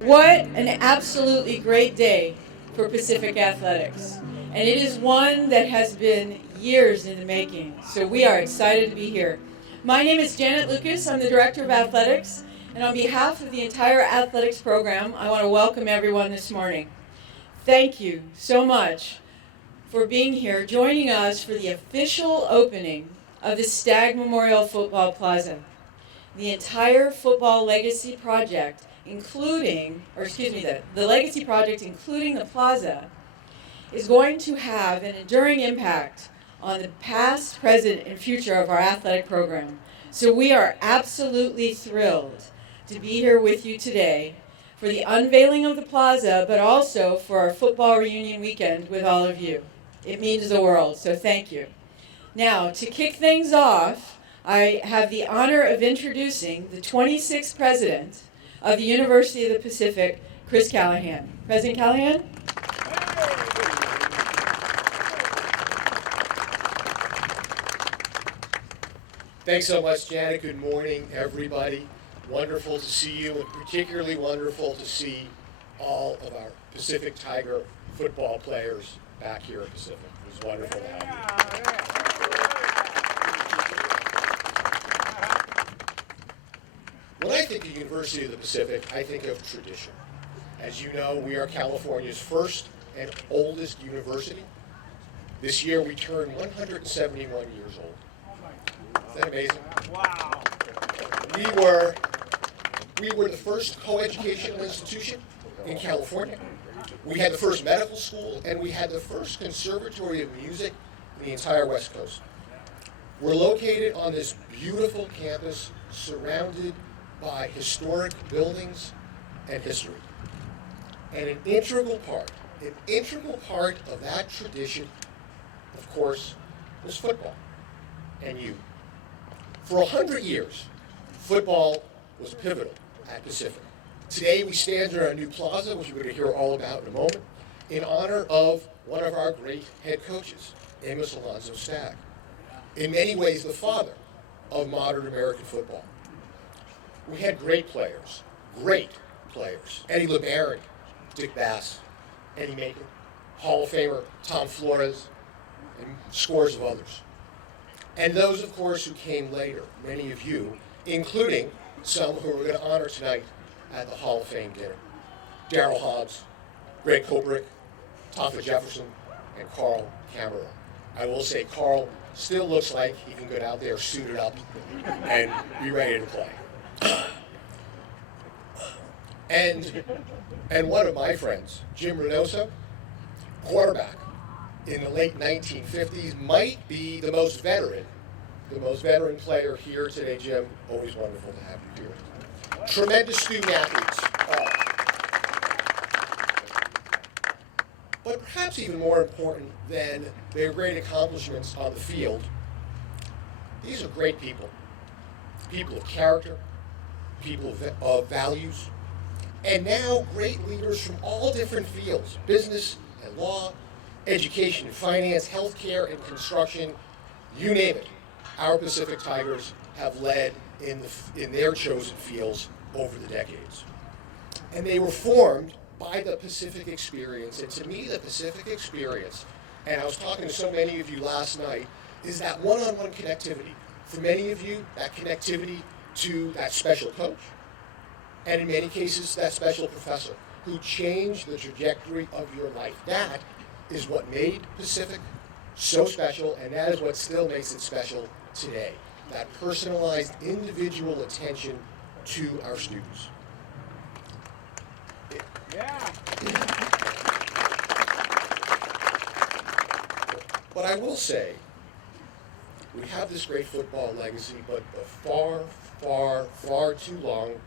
What an absolutely great day for Pacific Athletics. And it is one that has been years in the making, so we are excited to be here. My name is Janet Lucas. I'm the Director of Athletics, and on behalf of the entire athletics program, I want to welcome everyone this morning. Thank you so much for being here, joining us for the official opening of the Stagg Memorial Football Plaza. The entire football legacy project, the legacy project, including the plaza, is going to have an enduring impact on the past, present, and future of our athletic program. So we are absolutely thrilled to be here with you today for the unveiling of the plaza, but also for our football reunion weekend with all of you. It means the world, so thank you. Now, to kick things off, I have the honor of introducing the 26th president of the University of the Pacific, Chris Callahan. President Callahan? Thanks so much, Janet. Good morning, everybody. Wonderful to see you, and particularly wonderful to see all of our Pacific Tiger football players back here at Pacific. It was wonderful to have you. When I think of University of the Pacific, I think of tradition. As you know, we are California's first and oldest university. This year we turn 171 years old. Isn't that amazing? Wow. We were the first co-educational institution in California. We had the first medical school, and we had the first conservatory of music in the entire West Coast. We're located on this beautiful campus surrounded by historic buildings and history. And an integral part of that tradition, of course, was football and you. For 100 years, football was pivotal at Pacific. Today we stand in our new plaza, which we're going to hear all about in a moment, in honor of one of our great head coaches, Amos Alonzo Stagg. In many ways, the father of modern American football. We had great players. Eddie LeBaron, Dick Bass, Eddie Macon, Hall of Famer Tom Flores, and scores of others. And those, of course, who came later, many of you, including some who we're going to honor tonight at the Hall of Fame dinner. Darryl Hobbs, Greg Kobrick, Toffa Jefferson, and Carl Cameron. I will say Carl still looks like he can get out there suited up and be ready to play. And one of my friends, Jim Reynoso, quarterback in the late 1950s, might be the most veteran player here today. Jim, always wonderful to have you here. Tremendous student athletes. But perhaps even more important than their great accomplishments on the field, these are great people. People of character, people of values, and now great leaders from all different fields: business and law, education and finance, healthcare and construction, you name it. Our Pacific Tigers have led in their chosen fields over the decades. And they were formed by the Pacific experience. And to me, the Pacific experience, and I was talking to so many of you last night, is that one-on-one connectivity. For many of you, that connectivity to that special coach, and in many cases, that special professor who changed the trajectory of your life. That is what made Pacific so special, and that is what still makes it special today. That personalized, individual attention to our students. Yeah. But I will say, we have this great football legacy, but for far too long,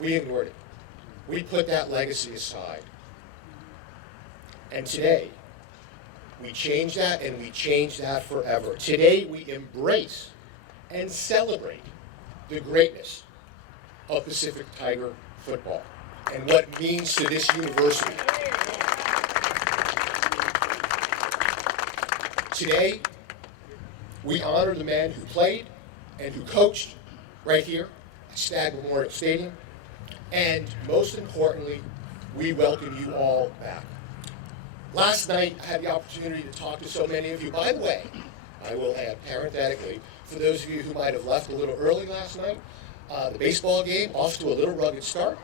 we ignored it. We put that legacy aside. And today, we change that, and we change that forever. Today, we embrace and celebrate the greatness of Pacific Tiger football and what it means to this university. Today, we honor the man who played and who coached right here at Stagg Memorial Stadium. And most importantly, we welcome you all back. Last night, I had the opportunity to talk to so many of you. By the way, I will add parenthetically, for those of you who might have left a little early last night, the baseball game off to a little rugged start,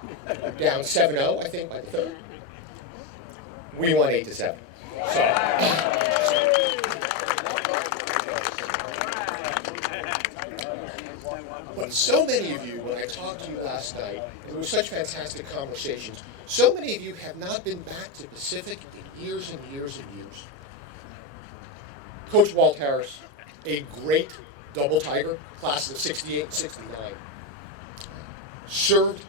down 7-0, I think, by the third. We won 8-7. But so many of you, when I talked to you last night, it was such fantastic conversations, so many of you have not been back to Pacific in years and years and years. Coach Walt Harris, a great double Tiger, class of 68 and 69, served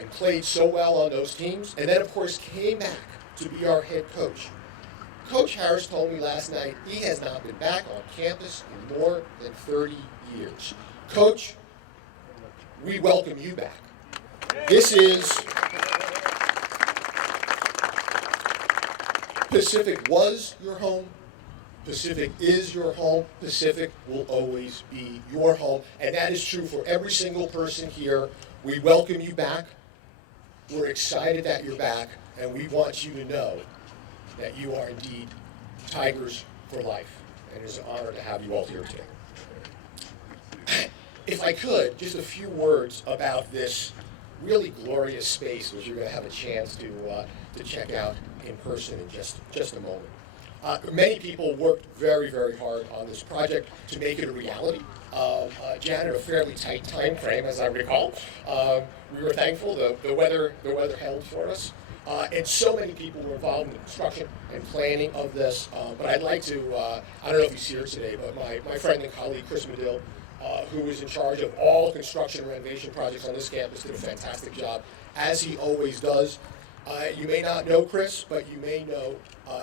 and played so well on those teams, and then of course came back to be our head coach. Coach Harris told me last night he has not been back on campus in more than 30 years. Coach, we welcome you back. This is Pacific was your home. Pacific is your home. Pacific will always be your home. And that is true for every single person here. We welcome you back. We're excited that you're back. And we want you to know that you are indeed Tigers for life. And it is an honor to have you all here today. If I could, just a few words about this really glorious space, which you're going to have a chance to check out in person in just a moment. Many people worked very, very hard on this project to make it a reality. Janet, a fairly tight time frame, as I recall. We were thankful the weather held for us. And so many people were involved in the construction and planning of this. But I'd like to, I don't know if he's here today, but my friend and colleague, Chris Medill, who is in charge of all construction and renovation projects on this campus, did a fantastic job, as he always does. You may not know Chris, but you may know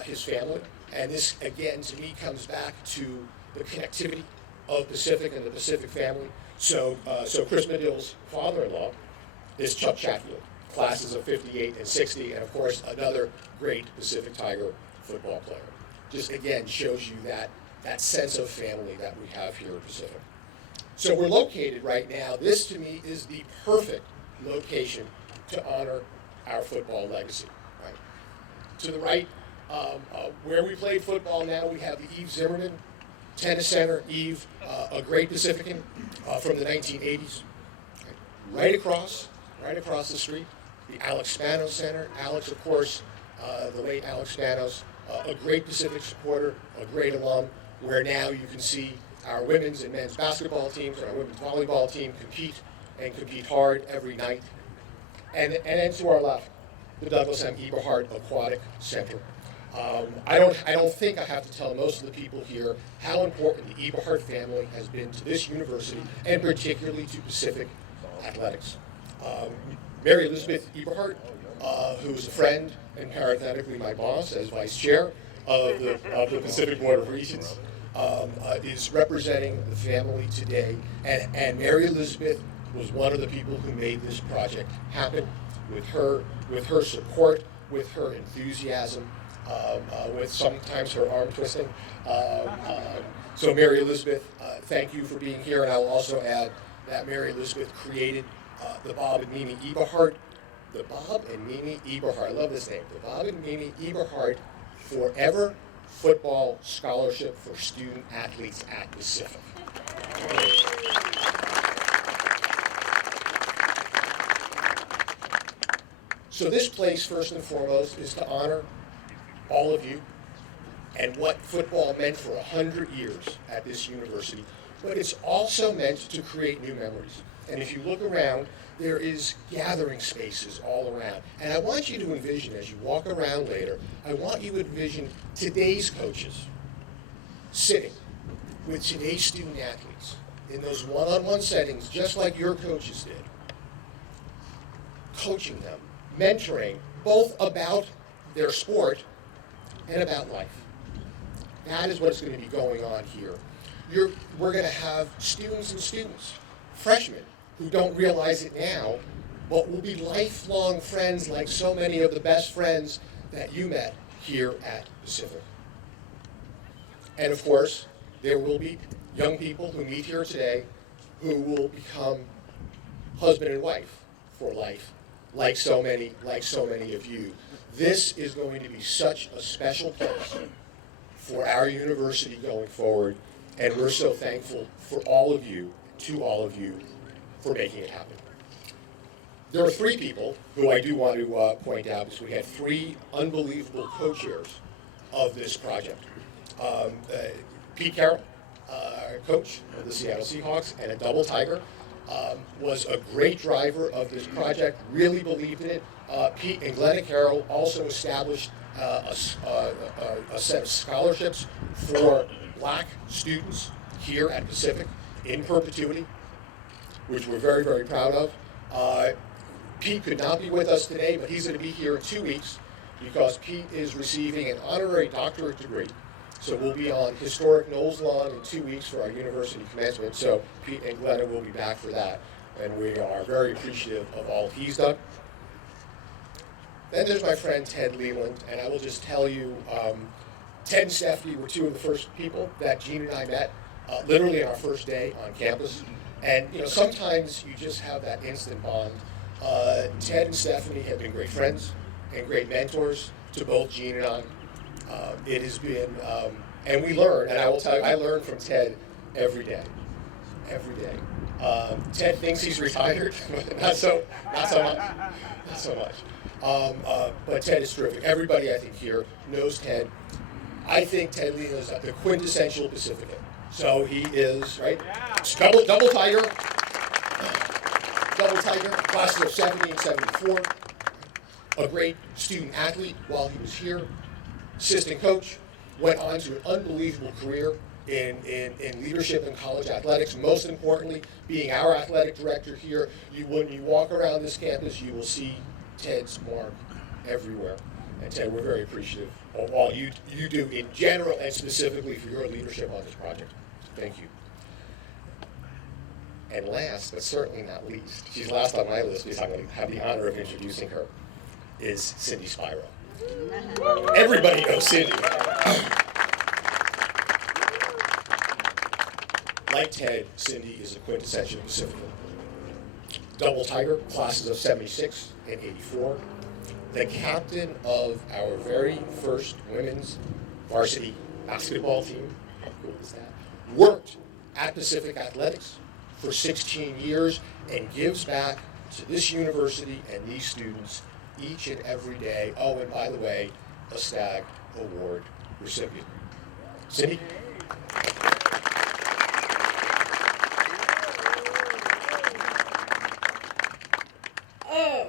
his family. And this, again, to me, comes back to the connectivity of Pacific and the Pacific family. So Chris Medill's father-in-law is Chuck Chatfield, classes of 58 and 60, and of course, another great Pacific Tiger football player. Just, again, shows you that sense of family that we have here at Pacific. So we're located right now. This, to me, is the perfect location to honor our football legacy. Right? To the right, where we play football now, we have the Eve Zimmerman Tennis Center. Eve, a great Pacifican from the 1980s. Right across the street, the Alex Spanos Center. Alex, of course, the late Alex Spanos, a great Pacific supporter, a great alum, where now you can see our women's and men's basketball teams and our women's volleyball team compete hard every night. And then to our left, the Douglas M. Eberhard Aquatic Center. I don't think I have to tell most of the people here how important the Eberhard family has been to this university, and particularly to Pacific athletics. Mary Elizabeth Eberhard, who is a friend and parenthetically my boss as vice chair of the Pacific Board of Regents, is representing the family today. And Mary Elizabeth was one of the people who made this project happen with her support, with her enthusiasm, with sometimes her arm twisting. So Mary Elizabeth, thank you for being here. And I will also add that Mary Elizabeth created the Bob and Mimi Eberhard. The Bob and Mimi Eberhard, I love this name. The Bob and Mimi Eberhard Forever Football Scholarship for Student Athletes at Pacific. So this place, first and foremost, is to honor all of you and what football meant for 100 years at this university, but it's also meant to create new memories. And if you look around, there is gathering spaces all around. And I want you to envision, as you walk around later, I want you to envision today's coaches sitting with today's student athletes in those one-on-one settings, just like your coaches did, coaching them, mentoring, both about their sport and about life. That is what's going to be going on here. We're going to have students and students, freshmen, who don't realize it now, but will be lifelong friends like so many of the best friends that you met here at Pacific. And of course, there will be young people who meet here today who will become husband and wife for life like so many of you. This is going to be such a special place for our university going forward, and we're so thankful for all of you, for making it happen. There are three people who I do want to point out, because we had three unbelievable co-chairs of this project. Pete Carroll, coach of the Seattle Seahawks and a double Tiger, was a great driver of this project, really believed in it. Pete and Glenna Carroll also established a set of scholarships for black students here at Pacific in perpetuity, which we're very, very proud of. Pete could not be with us today, but he's going to be here in 2 weeks because Pete is receiving an honorary doctorate degree. So we'll be on historic Knowles Lawn in 2 weeks for our university commencement. So Pete and Glenna will be back for that, and we are very appreciative of all he's done. Then there's my friend Ted Leland, and I will just tell you, Ted and Stephanie were two of the first people that Gene and I met, literally on our first day on campus. And you know, sometimes you just have that instant bond. Ted and Stephanie have been great friends and great mentors to both Gene and I. It has been, and we learn, and I will tell you, I learn from Ted every day. Ted thinks he's retired, but not so much. But Ted is terrific. Everybody, I think, here knows Ted. I think Ted Leland is the quintessential Pacifican. So he is, right? Double Tiger, classes of 70 and 74. A great student athlete while he was here. Assistant coach, went on to an unbelievable career in leadership in college athletics. Most importantly, being our athletic director here, when you walk around this campus, you will see Ted's mark everywhere. And Ted, we're very appreciative of all you do in general and specifically for your leadership on this project. Thank you. And last, but certainly not least, she's last on my list because I'm going to have the honor of introducing her, is Cindy SPIRO. Everybody knows Cindy. Like Ted, Cindy is a quintessential Pacifican. Double Tiger, classes of 76 and 84. The captain of our very first women's varsity basketball team. How cool is that? Worked at Pacific Athletics for 16 years and gives back to this university and these students each and every day. Oh, and by the way, a Stagg Award recipient. Cindy? Oh,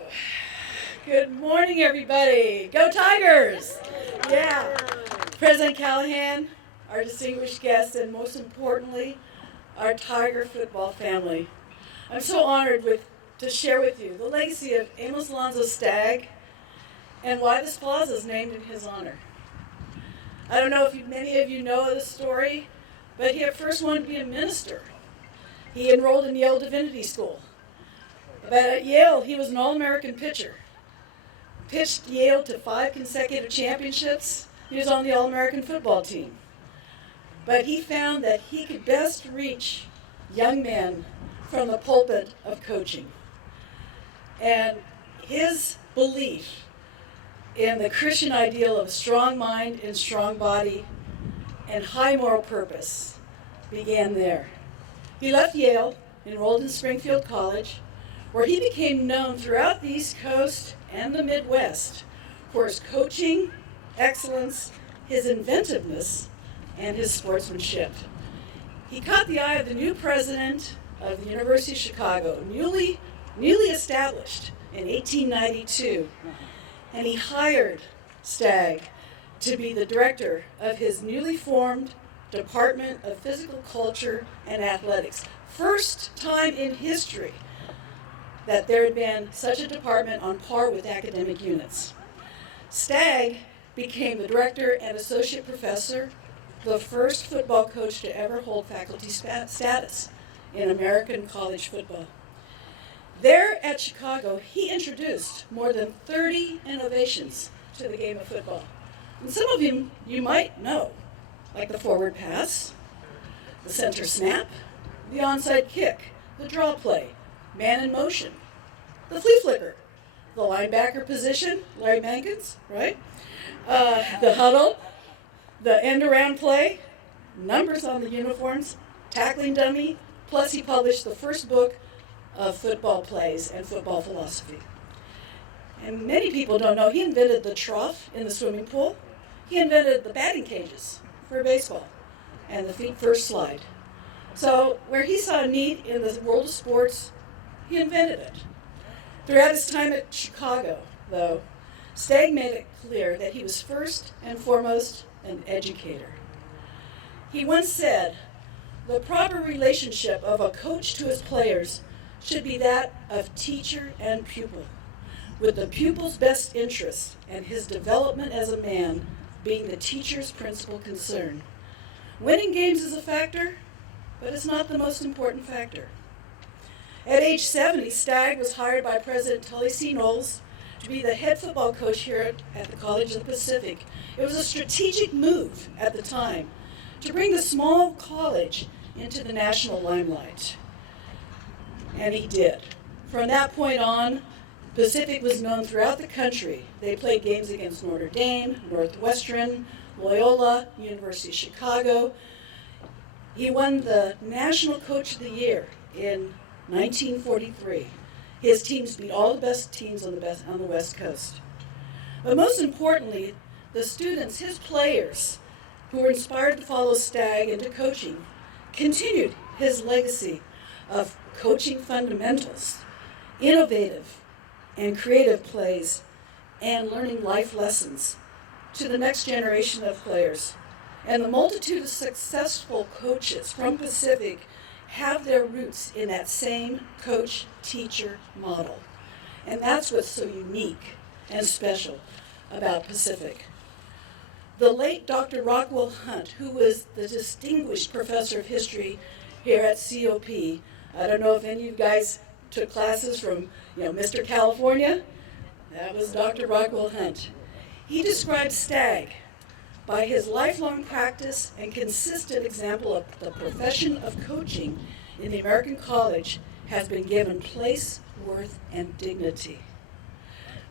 good morning, everybody. Go Tigers! Yeah. President Callahan, our distinguished guests, and most importantly, our Tiger football family. I'm so honored to share with you the legacy of Amos Alonzo Stagg and why this plaza is named in his honor. I don't know if many of you know the story, but he at first wanted to be a minister. He enrolled in Yale Divinity School. But at Yale, he was an All-American pitcher. Pitched Yale to 5 consecutive championships. He was on the All-American football team. But he found that he could best reach young men from the pulpit of coaching. And his belief in the Christian ideal of a strong mind and strong body and high moral purpose began there. He left Yale, enrolled in Springfield College, where he became known throughout the East Coast and the Midwest for his coaching, excellence, his inventiveness, and his sportsmanship. He caught the eye of the new president of the University of Chicago, newly established in 1892, and he hired Stagg to be the director of his newly formed Department of Physical Culture and Athletics. First time in history that there had been such a department on par with academic units. Stagg became the director and associate professor, the first football coach to ever hold faculty status in American college football. There at Chicago, he introduced more than 30 innovations to the game of football. And some of them you might know, like the forward pass, the center snap, the onside kick, the draw play, man in motion, the flea flicker, the linebacker position, Larry Mankins, right? The huddle, the end-around play, numbers on the uniforms, tackling dummy, plus he published the first book of football plays and football philosophy. And many people don't know, he invented the trough in the swimming pool. He invented the batting cages for baseball and the feet first slide. So where he saw a need in the world of sports, he invented it. Throughout his time at Chicago, though, Stagg made it clear that he was first and foremost an educator. He once said, "The proper relationship of a coach to his players should be that of teacher and pupil, with the pupil's best interests and his development as a man being the teacher's principal concern. Winning games is a factor, but it's not the most important factor." At age 70, Stagg was hired by President Tully C. Knowles to be the head football coach here at the College of the Pacific. It was a strategic move at the time to bring the small college into the national limelight. And he did. From that point on, Pacific was known throughout the country. They played games against Notre Dame, Northwestern, Loyola, University of Chicago. He won the National Coach of the Year in 1943. His teams beat all the best teams on the West Coast. But most importantly, the students, his players, who were inspired to follow Stagg into coaching, continued his legacy of coaching fundamentals, innovative and creative plays, and learning life lessons to the next generation of players. And the multitude of successful coaches from Pacific have their roots in that same coach-teacher model. And that's what's so unique and special about Pacific. The late Dr. Rockwell Hunt, who was the distinguished professor of history here at COP, I don't know if any of you guys took classes from, Mr. California. That was Dr. Rockwell Hunt. He described Stagg by his lifelong practice and consistent example of the profession of coaching in the American college has been given place, worth, and dignity.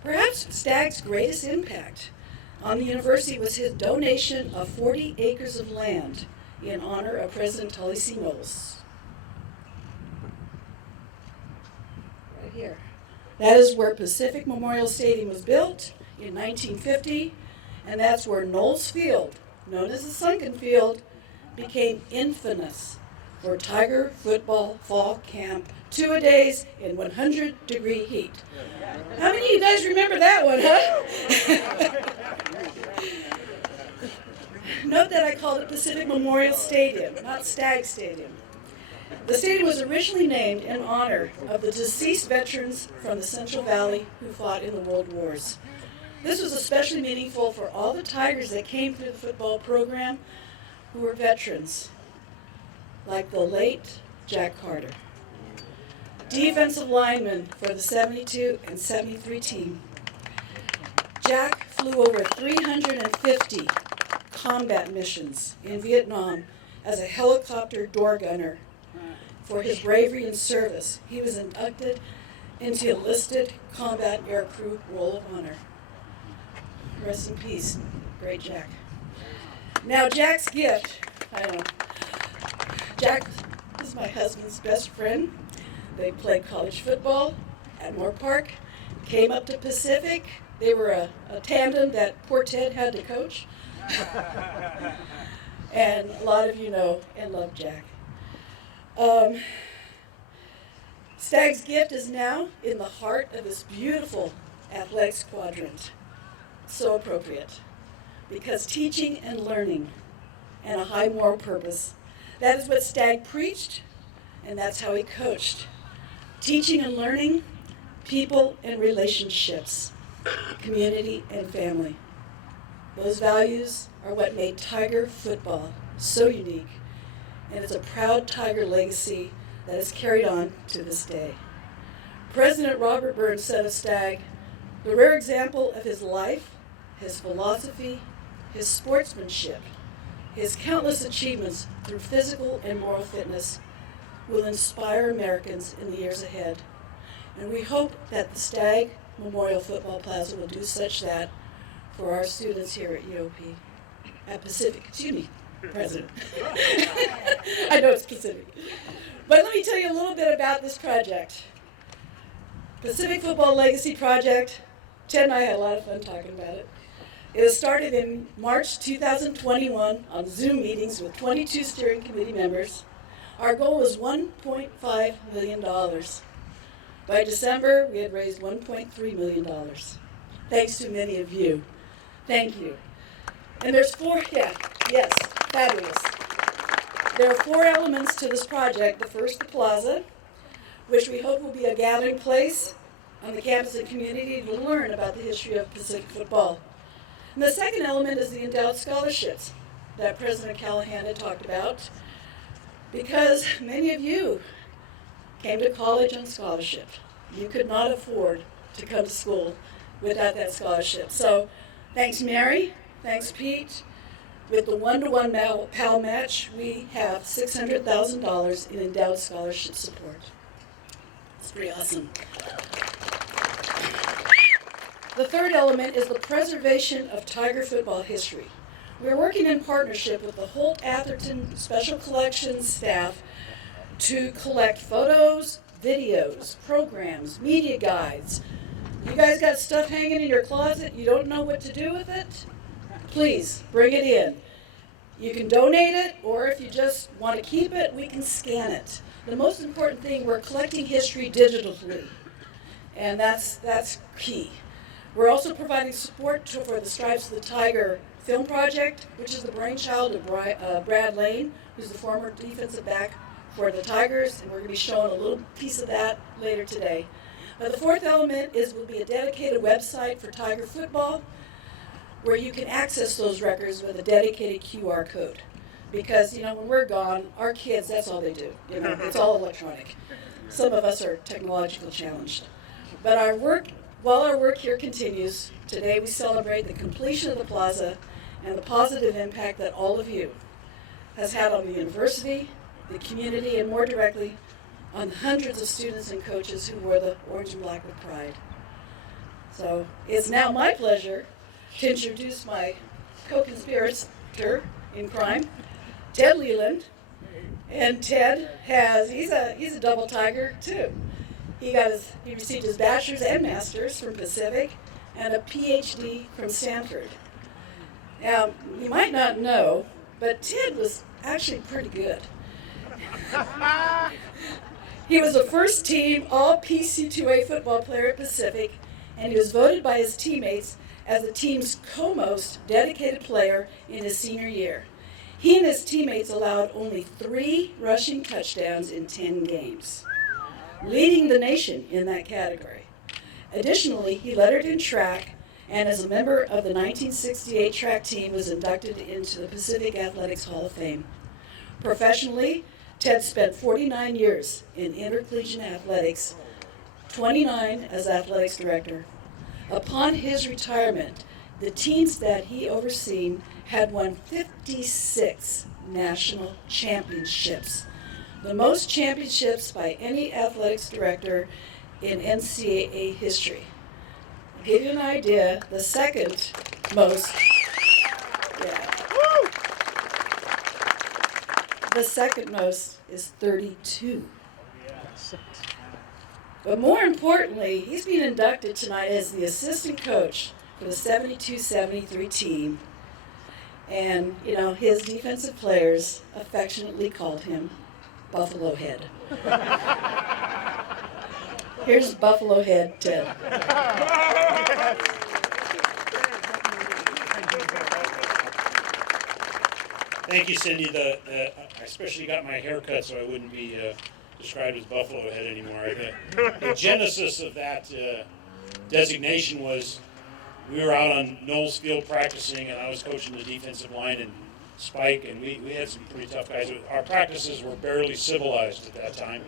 Perhaps Stagg's greatest impact on the university was his donation of 40 acres of land in honor of President Tully C. Knowles. Right here. That is where Pacific Memorial Stadium was built in 1950, and that's where Knowles Field, known as the Sunken Field, became infamous for Tiger football fall camp, 2-a-days in 100-degree heat. How many of you guys remember that one, huh? Note that I called it Pacific Memorial Stadium, not Stagg Stadium. The stadium was originally named in honor of the deceased veterans from the Central Valley who fought in the World Wars. This was especially meaningful for all the Tigers that came through the football program who were veterans, like the late Jack Carter, defensive lineman for the 72 and 73 team. Jack flew over 350 combat missions in Vietnam as a helicopter door gunner. For his bravery and service, he was inducted into enlisted combat aircrew Roll of Honor. Rest in peace, great Jack. Now Jack's gift, Jack is my husband's best friend. They played college football at Moore Park, came up to Pacific. They were a tandem that poor Ted had to coach. And a lot of you know and love Jack. Stagg's gift is now in the heart of this beautiful athletics quadrant. So appropriate, because teaching and learning and a high moral purpose, that is what Stagg preached, and that's how he coached. Teaching and learning, people and relationships, community and family. Those values are what made Tiger football so unique, and it's a proud Tiger legacy that is carried on to this day. President Robert Burns said of Stagg, the rare example of his life, his philosophy, his sportsmanship, his countless achievements through physical and moral fitness will inspire Americans in the years ahead. And we hope that the Stagg Memorial Football Plaza will do such that for our students here at UOP, at Pacific, excuse me, President. I know it's Pacific. But let me tell you a little bit about this project. Pacific Football Legacy Project, Ted and I had a lot of fun talking about it. It was started in March 2021 on Zoom meetings with 22 steering committee members. Our goal was $1.5 million. By December, we had raised $1.3 million. Thanks to many of you. Thank you. And there's fabulous. There are 4 elements to this project. The first, the plaza, which we hope will be a gathering place on the campus and community to learn about the history of Pacific football. And the second element is the endowed scholarships that President Callahan had talked about, because many of you came to college on scholarship. You could not afford to come to school without that scholarship. So thanks, Mary. Thanks, Pete. With the one-to-one PAL match, we have $600,000 in endowed scholarship support. It's pretty awesome. The third element is the preservation of Tiger football history. We're working in partnership with the Holt Atherton Special Collections staff to collect photos, videos, programs, media guides. You guys got stuff hanging in your closet, you don't know what to do with it? Please, bring it in. You can donate it, or if you just want to keep it, we can scan it. The most important thing, we're collecting history digitally, and that's key. We're also providing support for the Stripes of the Tiger film project, which is the brainchild of Brad Lane, who's the former defensive back for the Tigers, and we're going to be showing a little piece of that later today. But the fourth element will be a dedicated website for Tiger football, where you can access those records with a dedicated QR code. Because, when we're gone, our kids, that's all they do. It's all electronic. Some of us are technologically challenged. But while our work here continues, today we celebrate the completion of the plaza and the positive impact that all of you has had on the university, the community, and more directly, on hundreds of students and coaches who wore the orange and black with pride. So it's now my pleasure to introduce my co-conspirator in crime, Ted Leland. And Ted he's a double Tiger too. He received his bachelor's and master's from Pacific and a PhD from Stanford. Now, you might not know, but Ted was actually pretty good. He was a first team all PC2A football player at Pacific, and he was voted by his teammates as the team's co-most dedicated player in his senior year. He and his teammates allowed only 3 rushing touchdowns in 10 games, leading the nation in that category. Additionally, he lettered in track, and as a member of the 1968 track team was inducted into the Pacific Athletics Hall of Fame. Professionally, Ted spent 49 years in intercollegiate athletics, 29 as athletics director. Upon his retirement, the teams that he overseen had won 56 national championships, the most championships by any athletics director in NCAA history. To give you an idea, the second most, the second most is 32. But more importantly, he's being inducted tonight as the assistant coach for the 72-73 team. And, his defensive players affectionately called him Buffalo Head. Here's Buffalo Head Ted. Thank you, Cindy. I especially got my hair cut so I wouldn't be described as Buffalo Head anymore. The genesis of that designation was we were out on Knowles Field practicing, and I was coaching the defensive line and Spike, and we had some pretty tough guys. Our practices were barely civilized at that time,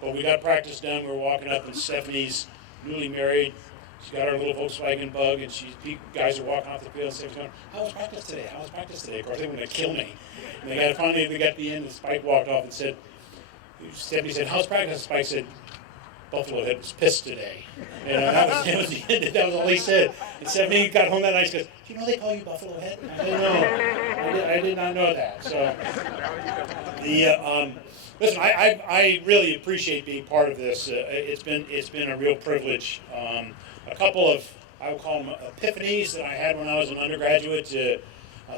but we got practice done. We were walking up, and Stephanie's newly married. She's got her little Volkswagen Bug, and guys are walking off the field, and Stephanie's going, "How was practice today? How was practice today?" Of course, they were going to kill me. And finally, they got to the end, and Spike walked off and said, Stephanie said, "How's practice?" Spike said, Buffalo Head was pissed today. You know, that was all he said. And so he got home that night and goes, "Do you know they call you Buffalo Head?" I said, "No, I did not know that." So, listen, I really appreciate being part of this. It's been a real privilege. A couple of, I would call them epiphanies that I had when I was an undergraduate.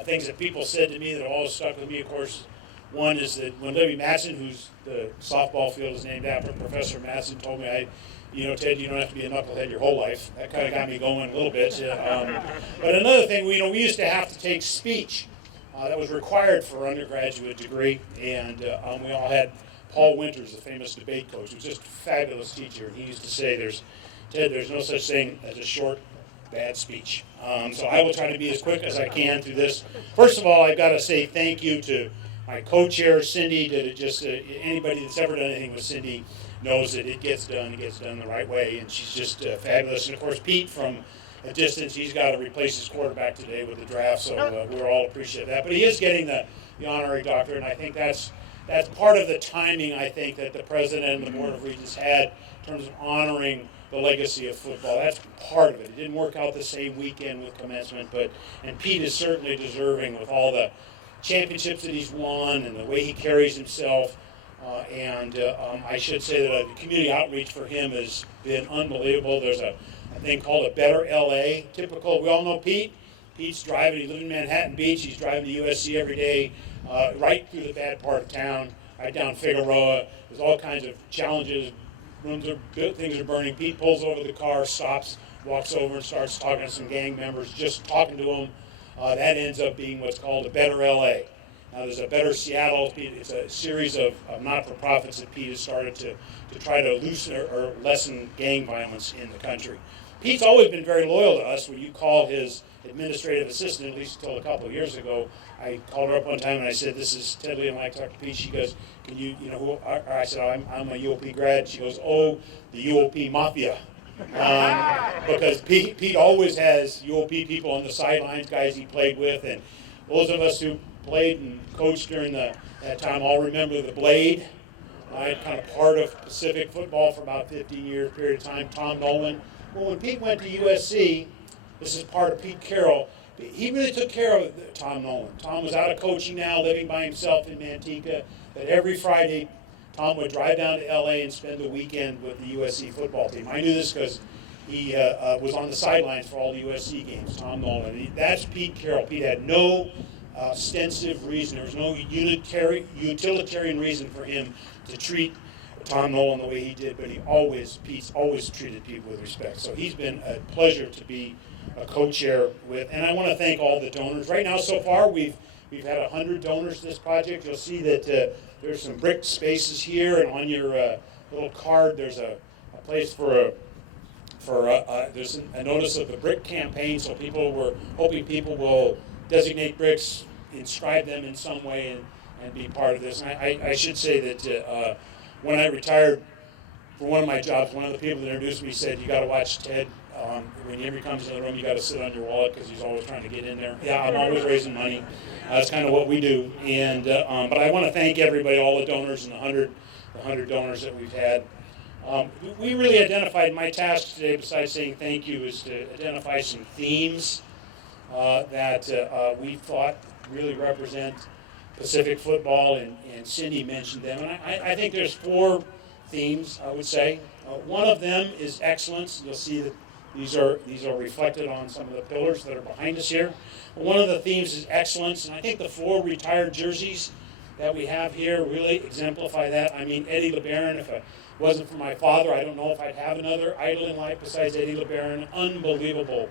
Things that people said to me that have always stuck with me, of course. One is that when Libby Madsen, who's the softball field is named after, Professor Madsen, told me, Ted, you don't have to be a knucklehead your whole life. That kind of got me going a little bit. But another thing, we used to have to take speech. That was required for our undergraduate degree, and we all had Paul Winters, the famous debate coach, who was just a fabulous teacher. And he used to say, Ted, there's no such thing as a short, bad speech. So I will try to be as quick as I can through this. First of all, I've got to say thank you to my co-chair, Cindy. Anybody that's ever done anything with Cindy knows that it gets done the right way, and she's just fabulous. And of course, Pete, from a distance, he's got to replace his quarterback today with the draft, so we're all appreciative of that. But he is getting the honorary doctorate, and I think that's part of the timing, I think, that the president and the Board of Regents had in terms of honoring the legacy of football. That's part of it. It didn't work out the same weekend with commencement, and Pete is certainly deserving with all the championships that he's won and the way he carries himself. I should say that the community outreach for him has been unbelievable. There's a thing called a Better LA. Typical, we all know Pete. Pete's driving, he lives in Manhattan Beach. He's driving to USC every day, right through the bad part of town, right down Figueroa. There's all kinds of challenges. Things are burning. Pete pulls over the car, stops, walks over and starts talking to some gang members, just talking to them. That ends up being what's called a Better LA. Now there's a Better Seattle. It's a series of not-for-profits that Pete has started to try to loosen or lessen gang violence in the country. Pete's always been very loyal to us. When you call his administrative assistant, at least until a couple of years ago, I called her up one time and I said, "This is Ted Lee, and I'd like to talk to Pete." She goes, "Can you, I said, I'm a UOP grad." She goes, "Oh, the UOP Mafia." Because Pete always has UOP people on the sidelines, guys he played with, and those of us who played and coached during that time all remember the Blade, right? Kind of part of Pacific football for about 15 years period of time. Tom Nolan. Well, when Pete went to USC, this is part of Pete Carroll. He really took care of Tom Nolan. Tom was out of coaching now, living by himself in Manteca, but every Friday Tom would drive down to LA and spend the weekend with the USC football team. I knew this because he was on the sidelines for all the USC games, Tom Nolan. That's Pete Carroll. Pete had no ostensive reason. There was no utilitarian reason for him to treat Tom Nolan the way he did, but Pete's always treated people with respect. So he's been a pleasure to be a co-chair with. And I want to thank all the donors. Right now, so far, we've had 100 donors to this project. You'll see that there's some brick spaces here, and on your little card, there's a place there's a notice of the brick campaign. So we're hoping people will designate bricks, inscribe them in some way, and be part of this. And I should say that when I retired for one of my jobs, one of the people that introduced me said, "You got to watch Ted. Whenever he comes in the room, you got to sit on your wallet because he's always trying to get in there." Yeah, I'm always raising money. That's kind of what we do. And but I want to thank everybody, all the donors, and the 100 donors that we've had. We really identified, my task today, besides saying thank you, is to identify some themes that we thought really represent Pacific football, and Cindy mentioned them. And I think there's 4 themes, I would say. One of them is excellence. You'll see that these are reflected on some of the pillars that are behind us here. One of the themes is excellence, and I think the 4 retired jerseys that we have here really exemplify that. I mean, Eddie LeBaron, if it wasn't for my father, I don't know if I'd have another idol in life besides Eddie LeBaron. Unbelievable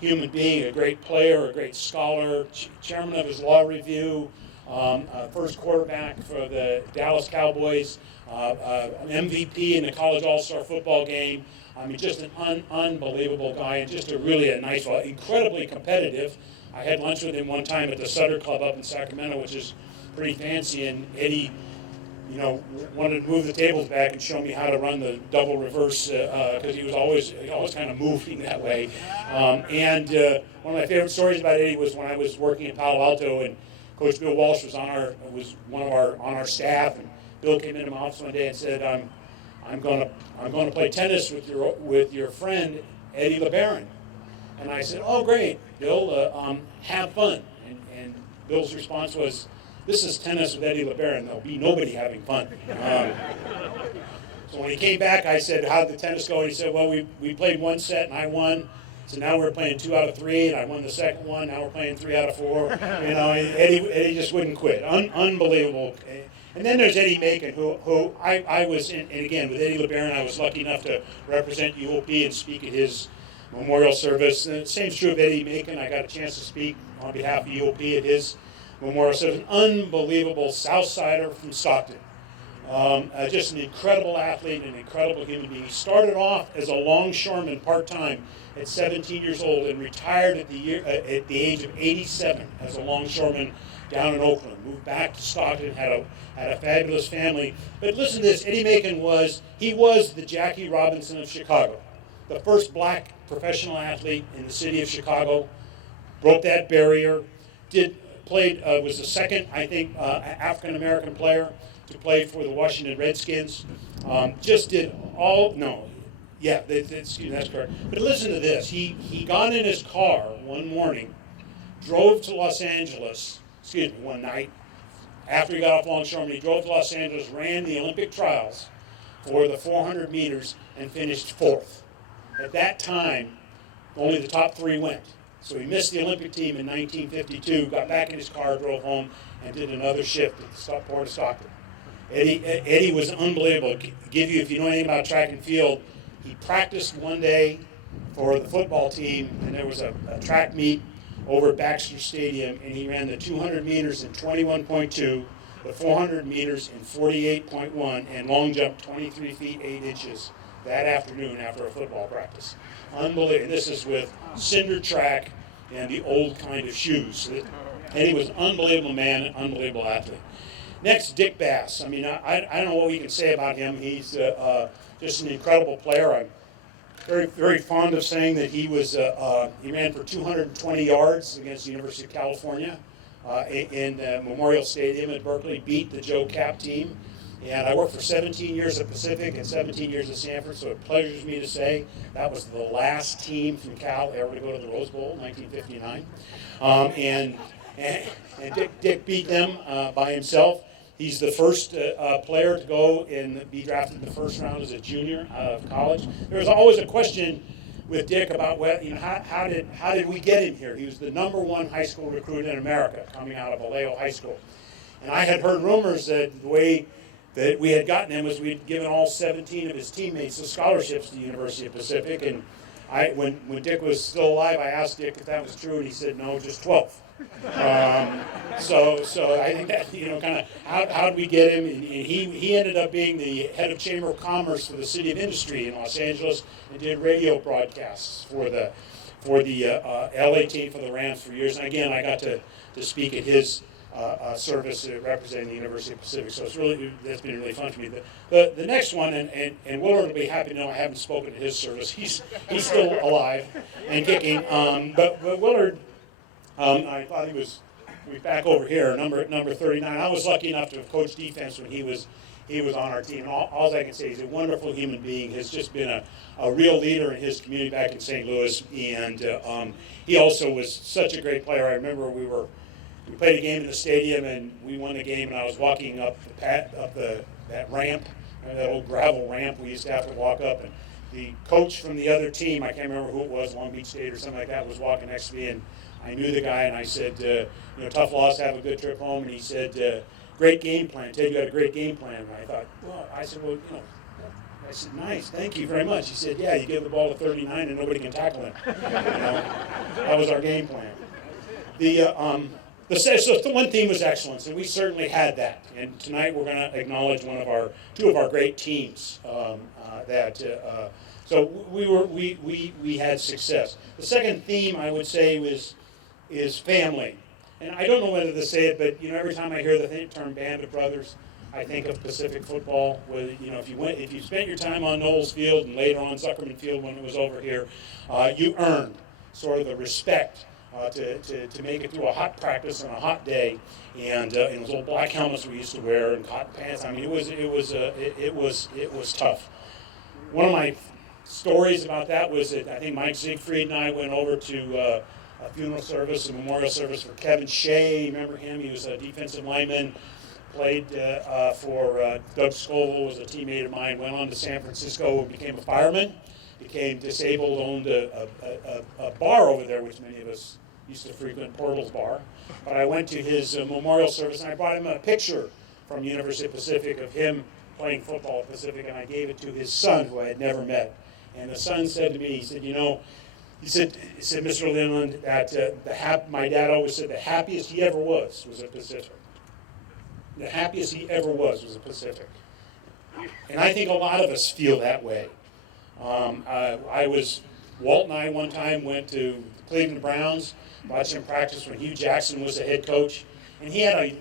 human being, a great player, a great scholar, chairman of his law review, first quarterback for the Dallas Cowboys, MVP in the college all-star football game. I mean, just an unbelievable guy, and just a nice, incredibly competitive. I had lunch with him one time at the Sutter Club up in Sacramento, which is pretty fancy, and Eddie, wanted to move the tables back and show me how to run the double reverse because he was always kind of moving that way. And one of my favorite stories about Eddie was when I was working in Palo Alto, and Coach Bill Walsh was on our staff, and Bill came into my office one day and said, I'm going to I'm going to play tennis with your friend Eddie LeBaron. And I said, oh, great, Bill, have fun. And Bill's response was, this is tennis with Eddie LeBaron. There'll be nobody having fun. So when he came back, I said, how'd the tennis go? And he said, well, we played one set and I won. So now we're playing 2 out of 3, and I won the second one. Now we're playing 3 out of 4. You know, Eddie just wouldn't quit. Unbelievable. And then there's Eddie Macon, who I was, and again, with Eddie LeBaron, I was lucky enough to represent UOP and speak at his memorial service. And the same's true of Eddie Macon. I got a chance to speak on behalf of UOP at his memorial service. An unbelievable Southsider from Stockton. Just an incredible athlete, an incredible human being. He started off as a longshoreman part-time at 17 years old and retired at the age of 87 as a longshoreman down in Oakland. Moved back to Stockton, had a fabulous family. But listen to this, Eddie Macon was the Jackie Robinson of Chicago, the first black professional athlete in the city of Chicago, broke that barrier, was the second, I think, African-American player to play for the Washington Redskins. That's correct. But listen to this. He got in his car one morning, drove to Los Angeles, one night, after he got off longshoreman, he drove to Los Angeles, ran the Olympic trials for the 400 meters, and finished 4th. At that time, only the top 3 went. So he missed the Olympic team in 1952, got back in his car, drove home, and did another shift at the Port of Stockton. Eddie was unbelievable. If you know anything about track and field, he practiced one day for the football team, and there was a track meet over at Baxter Stadium, and he ran the 200 meters in 21.2, the 400 meters in 48.1, and long jump 23 feet 8 inches that afternoon after a football practice. Unbelievable. And this is with cinder track and the old kind of shoes. And he was an unbelievable man, an unbelievable athlete. Next, Dick Bass. I mean, I don't know what we can say about him. He's just an incredible player. I'm very, very fond of saying that he ran for 220 yards against the University of California in Memorial Stadium at Berkeley, beat the Joe Cap team. And I worked for 17 years at Pacific and 17 years at Stanford, so it pleasures me to say that was the last team from Cal ever to go to the Rose Bowl, 1959. And Dick beat them by himself. He's the first player to go and be drafted in the first round as a junior out of college. There was always a question with Dick about how did we get him here? He was the #1 high school recruit in America coming out of Vallejo High School. And I had heard rumors that the way that we had gotten him was we'd given all 17 of his teammates scholarships to the University of Pacific. And when Dick was still alive, I asked Dick if that was true, and he said, no, just 12. So I think that, kind of how did we get him? And he ended up being the head of Chamber of Commerce for the City of Industry in Los Angeles and did radio broadcasts for the LA team for the Rams for years. And again, I got to speak at his service representing the University of Pacific. So that's been really fun for me. The next one, and Willard will be happy to know I haven't spoken at his service. He's still alive and kicking. But Willard, I thought he was back over here, number 39. I was lucky enough to have coached defense when he was on our team. All I can say is he's a wonderful human being. Has just been a real leader in his community back in St. Louis, and he also was such a great player. I remember we played a game in the stadium and we won the game, and I was walking up that ramp, that old gravel ramp we used to have to walk up, and the coach from the other team, I can't remember who it was, Long Beach State or something like that, was walking next to me, and I knew the guy, and I said, tough loss, have a good trip home, and he said, great game plan. Ted, you got a great game plan. And I thought, I said, nice, thank you very much. He said, yeah, you give the ball to 39 and nobody can tackle him. That was our game plan. So the one theme was excellence, and we certainly had that. And tonight we're going to acknowledge two of our great teams so we had success. The second theme I would say is family. And I don't know whether to say it, but every time I hear the term Band of Brothers, I think of Pacific football. Where if you spent your time on Knowles Field and later on Zuckerman Field when it was over here, you earned sort of the respect to make it through a hot practice on a hot day, and those old black helmets we used to wear and cotton pants. I mean, it was tough. one of my stories about that was that I think Mike Siegfried and I went over to a funeral service, a memorial service for Kevin Shea. Remember him? He was a defensive lineman, played for Doug Scoville, was a teammate of mine, went on to San Francisco, became a fireman, became disabled, owned a bar over there, which many of us used to frequent, Portal's Bar. But I went to his memorial service, and I brought him a picture from University of Pacific of him playing football at Pacific, and I gave it to his son, who I had never met. And the son said to me, he said, he said, Mr. Leland, that my dad always said the happiest he ever was at Pacific. The happiest he ever was at Pacific. And I think a lot of us feel that way. Walt and I one time went to the Cleveland Browns, watched him practice when Hugh Jackson was the head coach. And he had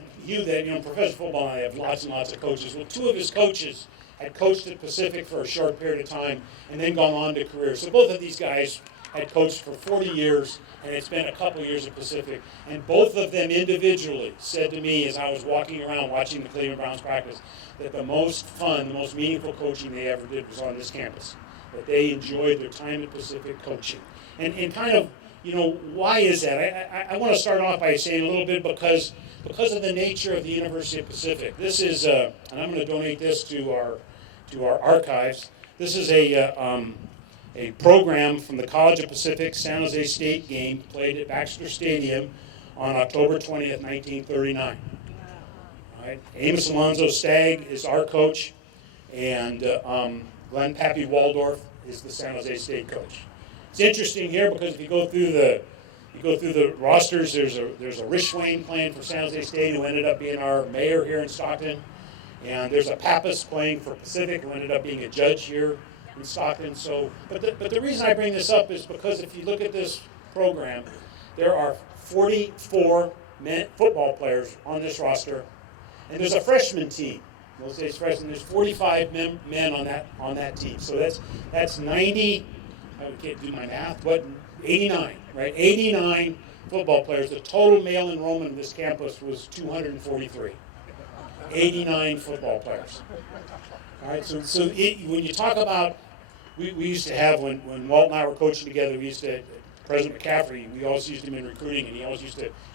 professional football, I have lots and lots of coaches. Well, two of his coaches had coached at Pacific for a short period of time and then gone on to careers. So both of these guys had coached for 40 years and had spent a couple years at Pacific. And both of them individually said to me as I was walking around watching the Cleveland Browns practice that the most fun, the most meaningful coaching they ever did was on this campus. That they enjoyed their time at Pacific coaching. And kind of, why is that? I want to start off by saying a little bit because of the nature of the University of Pacific. This is, and I'm going to donate this to our archives. This is a program from the College of Pacific San Jose State game played at Baxter Stadium on October 20th, 1939. All right. Amos Alonzo Stagg is our coach, and Glenn Pappy Waldorf is the San Jose State coach. It's interesting here because if you go through the rosters, there's a Rich Swain playing for San Jose State who ended up being our mayor here in Stockton. And there's a Pappas playing for Pacific who ended up being a judge here in Stockton. But the reason I bring this up is because if you look at this program, there are 44 football players on this roster, and there's a freshman team. Those days freshmen, there's 45 men on that team. So that's 90. I can't do my math, but 89, right? 89 football players. The total male enrollment of this campus was 243. 89 football players. All right, so when you talk about, we used to have, when Walt and I were coaching together, President McCaffrey, we always used him in recruiting, and he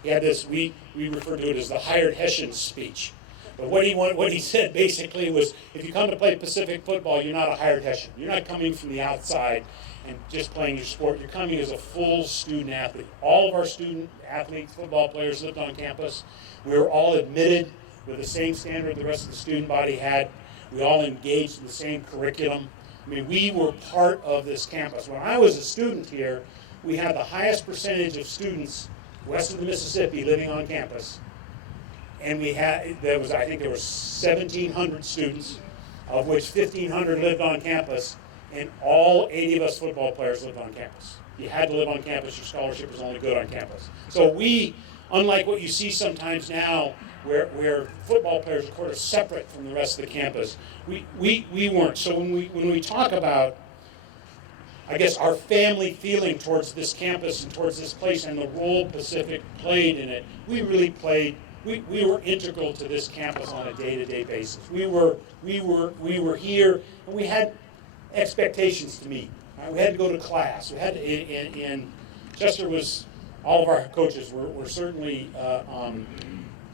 had this, we referred to it as the hired Hessian speech. But what he said basically was, if you come to play Pacific football, you're not a hired Hessian. You're not coming from the outside and just playing your sport. You're coming as a full student athlete. All of our student athletes, football players lived on campus. We were all admitted with the same standard the rest of the student body had. We all engaged in the same curriculum. I mean, we were part of this campus. When I was a student here, we had the highest percentage of students west of the Mississippi living on campus. And I think there were 1,700 students, of which 1,500 lived on campus, and all 80 of us football players lived on campus. You had to live on campus. Your scholarship was only good on campus. So we, unlike what you see sometimes now, where football players are sort of separate from the rest of the campus, we weren't. So when we talk about, I guess, our family feeling towards this campus and towards this place and the role Pacific played in it, we really played. We were integral to this campus on a day-to-day basis. We were here, and we had expectations to meet. Right? We had to go to class. We had to, and Chester was, all of our coaches were certainly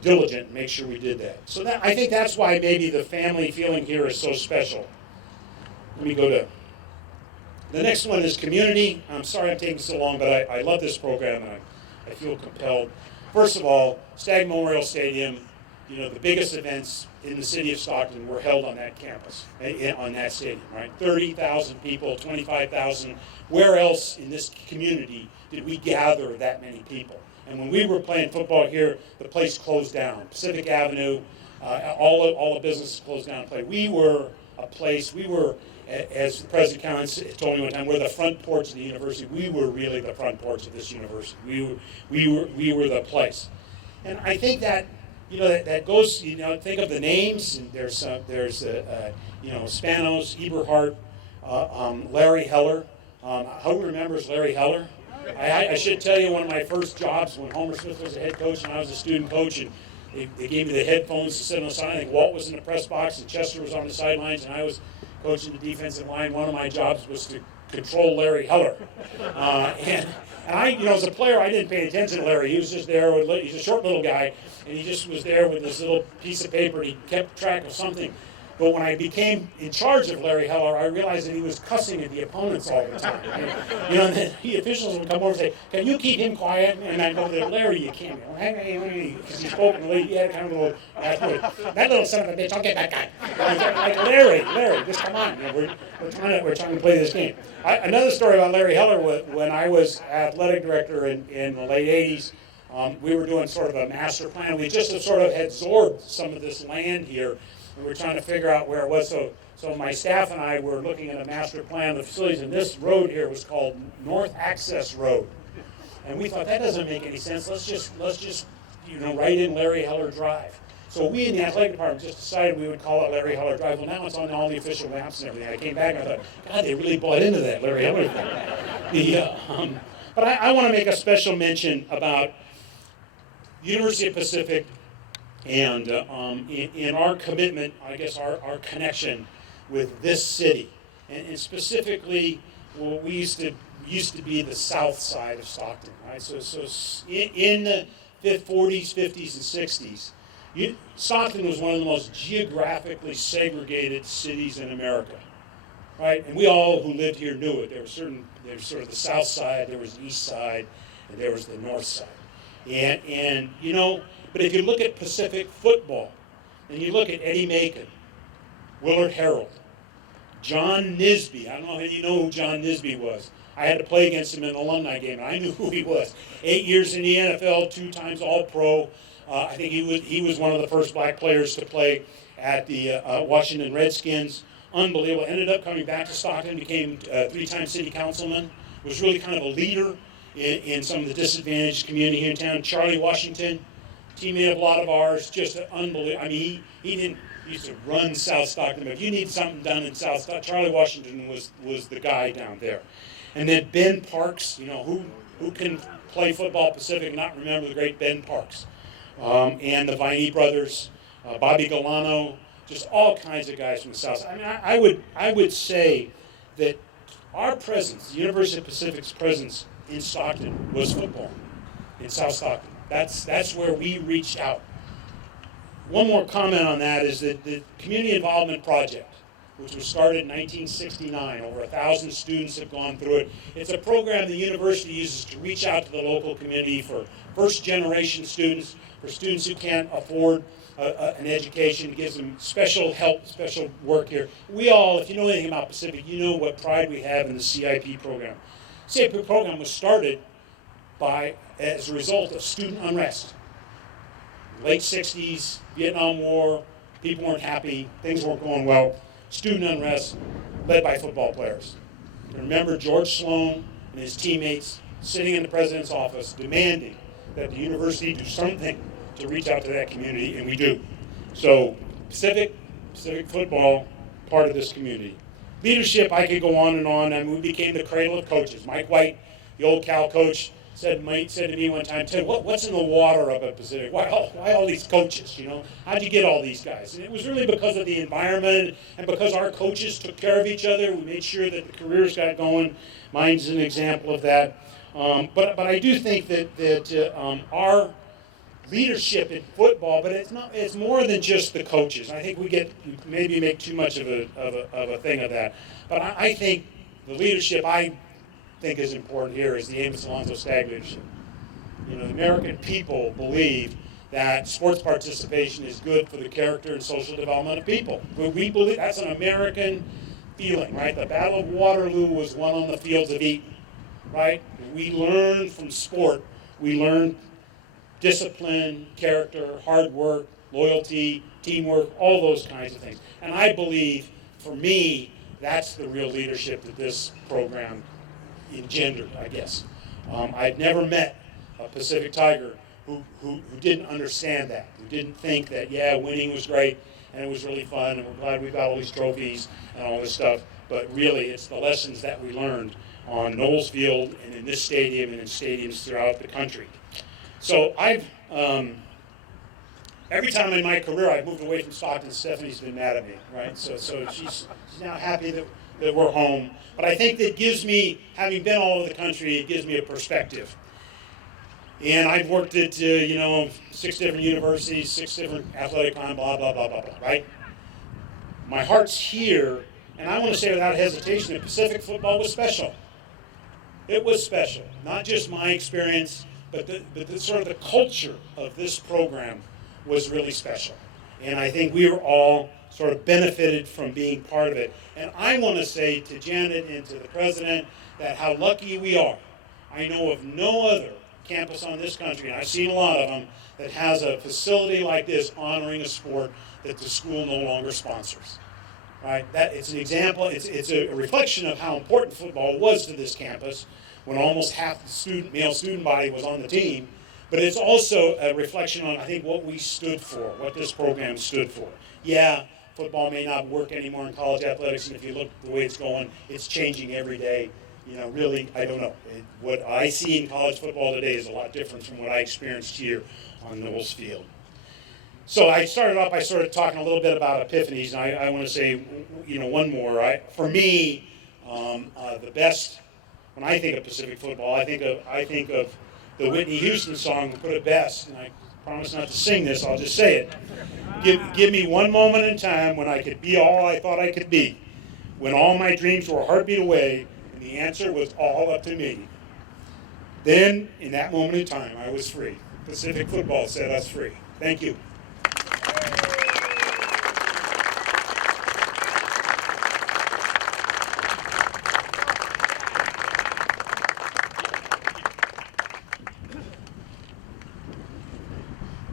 diligent to make sure we did that. So I think that's why maybe the family feeling here is so special. Let me go to, the next one is community. I'm sorry I'm taking so long, but I love this program, and I feel compelled. First of all, Stagg Memorial Stadium, the biggest events in the city of Stockton were held on that campus, on that stadium, right? 30,000 people, 25,000. Where else in this community did we gather that many people? And when we were playing football here, the place closed down. Pacific Avenue, all the businesses closed down. We were a place, as the President Collins told me one time, we're the front porch of the university. We were really the front porch of this university. We were the place. And I think that, that goes, think of the names. And there's Spanos, Eberhardt, Larry Heller. Who remembers Larry Heller? I should tell you, one of my first jobs when Homer Smith was a head coach and I was a student coach, and they gave me the headphones to sit on the side. I think Walt was in the press box and Chester was on the sidelines, and I was coaching the defensive line, one of my jobs was to control Larry Heller. And I, as a player, I didn't pay attention to Larry. He was just there. He's a short little guy, and he just was there with this little piece of paper, and he kept track of something. But when I became in charge of Larry Heller, I realized that he was cussing at the opponents all the time. And then the officials would come over and say, "Can you keep him quiet?" And I'd go there, "Larry, you can't." Because he spoke in he had kind of a little, "That little son of a bitch, I'll get that guy." Like, Larry, just come on. We're trying to play this game. Another story about Larry Heller was when I was athletic director in the late 80s. We were doing sort of a master plan. We just sort of had absorbed some of this land here. And we're trying to figure out where it was. So my staff and I were looking at a master plan of the facilities, and this road here was called North Access Road. And we thought, that doesn't make any sense. Let's just write in Larry Heller Drive. So we in the athletic department just decided we would call it Larry Heller Drive. Well, now it's on all the official maps and everything. I came back and I thought, God, they really bought into that Larry Heller thing. But I want to make a special mention about University of Pacific. And in our commitment, I guess our connection with this city, and specifically, what we used to be the south side of Stockton, right? So in the 40s, 50s, and 60s, Stockton was one of the most geographically segregated cities in America, right? And we all who lived here knew it. There was sort of the south side, there was the east side, and there was the north side, and But if you look at Pacific football, and you look at Eddie Macon, Willard Harold, John Nisby, I don't know if you know who John Nisby was. I had to play against him in an alumni game, and I knew who he was. 8 years in the NFL, 2 times All-Pro. I think he was one of the first black players to play at the Washington Redskins. Unbelievable. Ended up coming back to Stockton, became 3-time city councilman, was really kind of a leader in some of the disadvantaged community here in town. Charlie Washington, teammate of a lot of ours, just unbelievable. I mean, he used to run South Stockton. If you need something done in South Stockton, Charlie Washington was the guy down there. And then Ben Parks, who can play football Pacific and not remember the great Ben Parks. And the Viney brothers, Bobby Galano, just all kinds of guys from the South. I mean, I would say that our presence, the University of Pacific's presence in Stockton, was football in South Stockton. That's where we reached out. One more comment on that is that the Community Involvement Project, which was started in 1969, over 1,000 students have gone through it. It's a program the university uses to reach out to the local community for first-generation students, for students who can't afford an education. It gives them special help, special work here. We all, if you know anything about Pacific, you know what pride we have in the CIP program. The CIP program was started as a result of student unrest. Late 60s, Vietnam War, people weren't happy, things weren't going well. Student unrest led by football players. I remember George Sloan and his teammates sitting in the president's office demanding that the university do something to reach out to that community, and we do. So Pacific football, part of this community. Leadership, I could go on, and we became the cradle of coaches. Mike White, the old Cal coach, said to me one time, Ted, what's in the water up at Pacific? Why all these coaches, How'd you get all these guys? And it was really because of the environment and because our coaches took care of each other. We made sure that the careers got going. Mine's an example of that. But I do think that our leadership in football, but it's more than just the coaches. I think we maybe make too much of a thing of that. But I think the leadership I think is important here is the Amos Alonzo Stagg leadership. The American people believe that sports participation is good for the character and social development of people. We believe that's an American feeling, right? The Battle of Waterloo was won on the fields of Eton, right? We learn from sport. We learn discipline, character, hard work, loyalty, teamwork, all those kinds of things. And I believe, for me, that's the real leadership that this program engendered, I guess. I've never met a Pacific Tiger who didn't understand that, who didn't think that, winning was great and it was really fun and we're glad we've got all these trophies and all this stuff, but really it's the lessons that we learned on Knowles Field and in this stadium and in stadiums throughout the country. So I've, every time in my career I've moved away from Stockton, Stephanie's been mad at me, right? So she's now happy that we're home. But I think that gives me, having been all over the country, it gives me a perspective. And I've worked at, 6 different universities, 6 different athletic con, blah, blah, blah, blah, blah, right? My heart's here, and I want to say without hesitation that Pacific football was special. It was special. Not just my experience, but the sort of the culture of this program was really special. And I think we were all sort of benefited from being part of it. And I want to say to Janet and to the president that how lucky we are. I know of no other campus on this country, and I've seen a lot of them, that has a facility like this honoring a sport that the school no longer sponsors. Right? That it's an example. It's a reflection of how important football was to this campus when almost half the male student body was on the team. But it's also a reflection on, I think, what we stood for, what this program stood for. Yeah, football may not work anymore in college athletics, and if you look the way it's going, it's changing every day. Really, I don't know. What I see in college football today is a lot different from what I experienced here on Knowles Field. So I started off by sort of talking a little bit about epiphanies, and I want to say, one more. Right? For me, the best, when I think of Pacific football, I think of the Whitney Houston song, "Put It Best," and I promise not to sing this, I'll just say it. Give me one moment in time when I could be all I thought I could be, when all my dreams were a heartbeat away, and the answer was all up to me. Then, in that moment in time, I was free. Pacific football set us free. Thank you.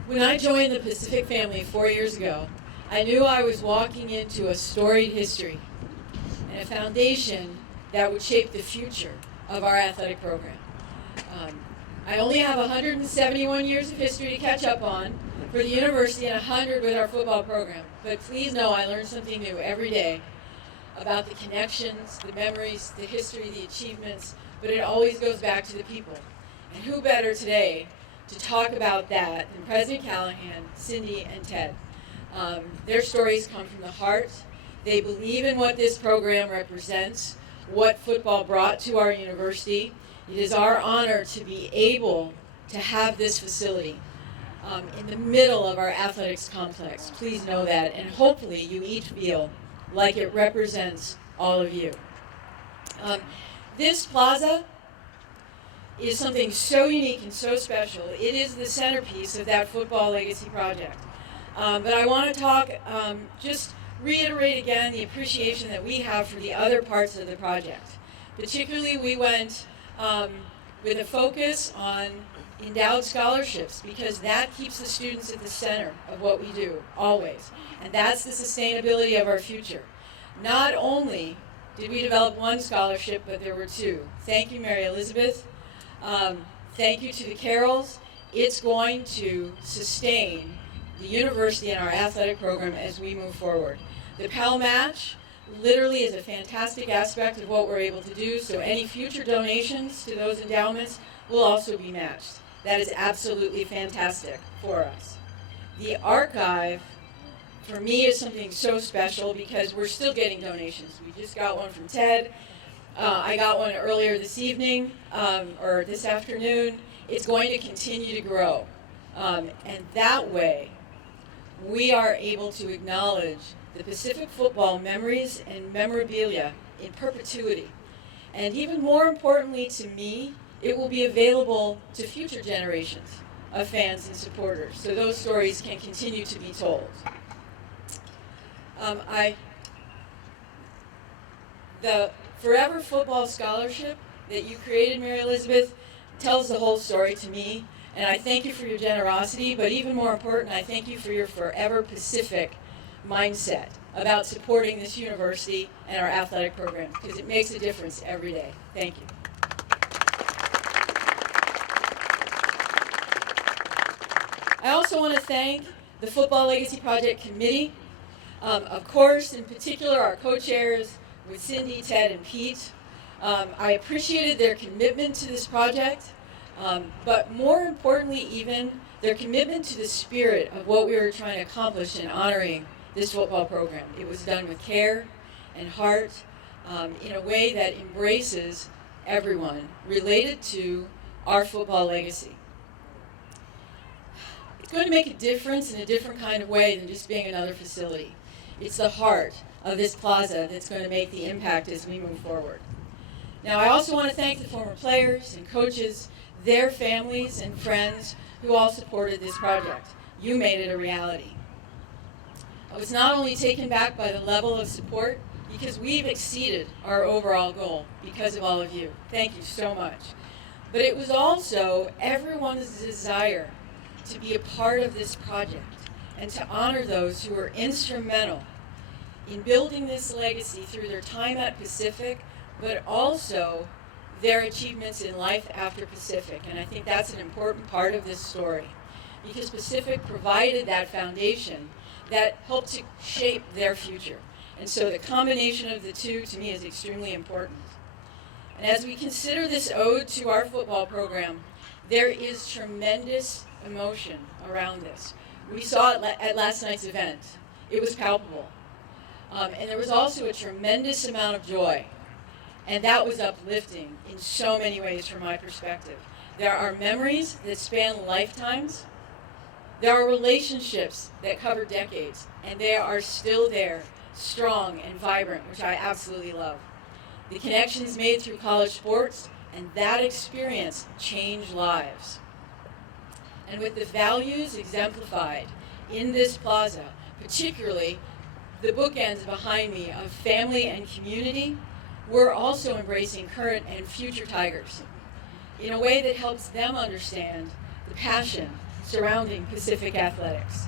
When I joined the Pacific family 4 years ago, I knew I was walking into a storied history and a foundation that would shape the future of our athletic program. I only have 171 years of history to catch up on for the university and 100 with our football program. But please know I learn something new every day about the connections, the memories, the history, the achievements, but it always goes back to the people. And who better today to talk about that than President Callahan, Cindy, and Ted. Their stories come from the heart. They believe in what this program represents, what football brought to our university. It is our honor to be able to have this facility in the middle of our athletics complex. Please know that, and hopefully you each feel like it represents all of you. This plaza is something so unique and so special. It is the centerpiece of that football legacy project. But I want to talk, just reiterate again the appreciation that we have for the other parts of the project. Particularly, we went with a focus on endowed scholarships, because that keeps the students at the center of what we do, always. And that's the sustainability of our future. Not only did we develop one scholarship, but there were 2. Thank you, Mary Elizabeth. Thank you to the Carrolls. It's going to sustain the university and our athletic program as we move forward. The Pell Match literally is a fantastic aspect of what we're able to do, so any future donations to those endowments will also be matched. That is absolutely fantastic for us. The archive, for me, is something so special because we're still getting donations. We just got one from Ted. I got one earlier this evening, or this afternoon. It's going to continue to grow. And that way, we are able to acknowledge the Pacific football memories and memorabilia in perpetuity. And even more importantly to me, it will be available to future generations of fans and supporters, so those stories can continue to be told. The Forever Football Scholarship that you created, Mary Elizabeth, tells the whole story to me, and I thank you for your generosity, but even more important, I thank you for your Forever Pacific mindset about supporting this university and our athletic program, because it makes a difference every day. Thank you. I also want to thank the Football Legacy Project Committee, of course, in particular our co-chairs with Cindy, Ted, and Pete. I appreciated their commitment to this project. But more importantly even, their commitment to the spirit of what we were trying to accomplish in honoring this football program. It was done with care and heart, in a way that embraces everyone related to our football legacy. It's going to make a difference in a different kind of way than just being another facility. It's the heart of this plaza that's going to make the impact as we move forward. Now, I also want to thank the former players and coaches, their families and friends who all supported this project. You made it a reality. I was not only taken back by the level of support, because we've exceeded our overall goal because of all of you. Thank you so much. But it was also everyone's desire to be a part of this project and to honor those who were instrumental in building this legacy through their time at Pacific, but also their achievements in life after Pacific. And I think that's an important part of this story, because Pacific provided that foundation that helped to shape their future. And so the combination of the two, to me, is extremely important. And as we consider this ode to our football program, there is tremendous emotion around this. We saw it at last night's event. It was palpable. And there was also a tremendous amount of joy. And that was uplifting in so many ways from my perspective. There are memories that span lifetimes. There are relationships that cover decades, and they are still there, strong and vibrant, which I absolutely love. The connections made through college sports and that experience change lives. And with the values exemplified in this plaza, particularly the bookends behind me of family and community, we're also embracing current and future Tigers in a way that helps them understand the passion surrounding Pacific athletics.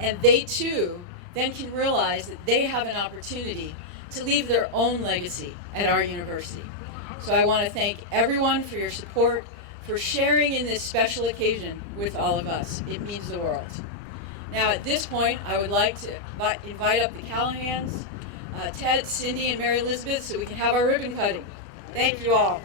And they too then can realize that they have an opportunity to leave their own legacy at our university. So I want to thank everyone for your support, for sharing in this special occasion with all of us. It means the world. Now at this point, I would like to invite up the Callahans, Ted, Cindy, and Mary Elizabeth, so we can have our ribbon cutting. Thank you all.